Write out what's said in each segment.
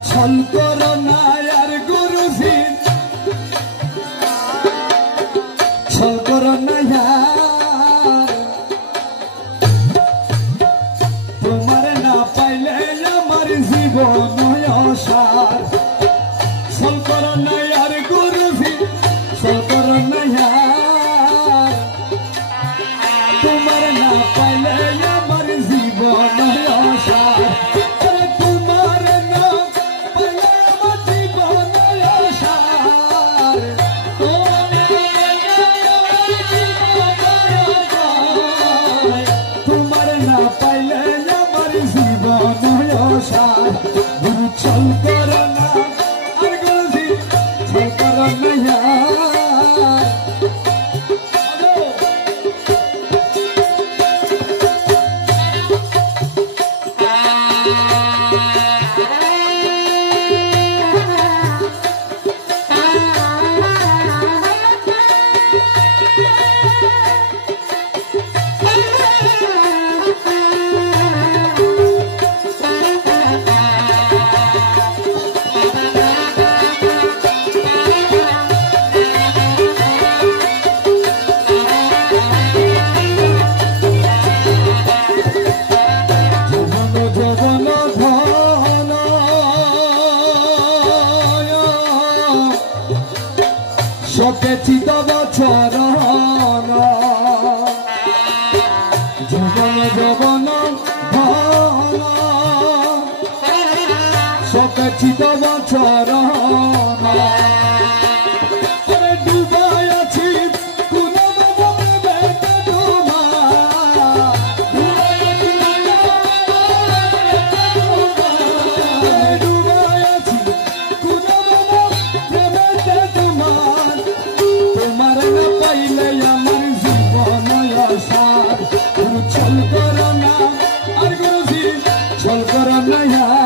ছল করো না আর গুরুজি, ছল করো না আর, তোমার না পাইলে আমার জীবন অসার। ছল করো না আর গুরুজি, ছল করো না আর, তোমার না পাইলে আমার জীবন অসার। ছল করো না আর গুরুজি, ছল করো না আর। সকেছি তব চরণ, জীবন যবন ধন, সকেছি তব চরণ। ডুবাই আছি ছল করো না আর গুরুজি, ছল করো না আর।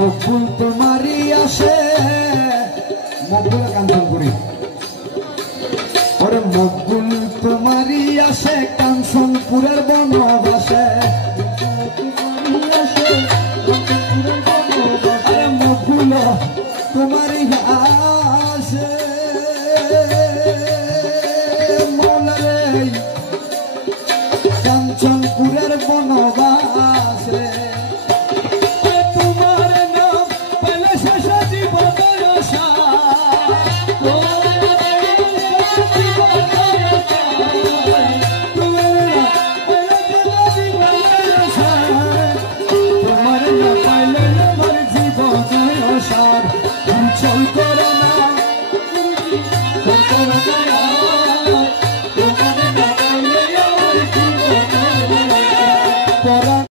মকবুল তোমারই আসে মকবুল কাঞ্চনপুরি ওরে মকবুল তোমারই আসে কাঞ্চনপুরের বনবাসে মকবুল তোমারই আসে মৌলারে কাঞ্চনপুরের বনবাসে চল করো না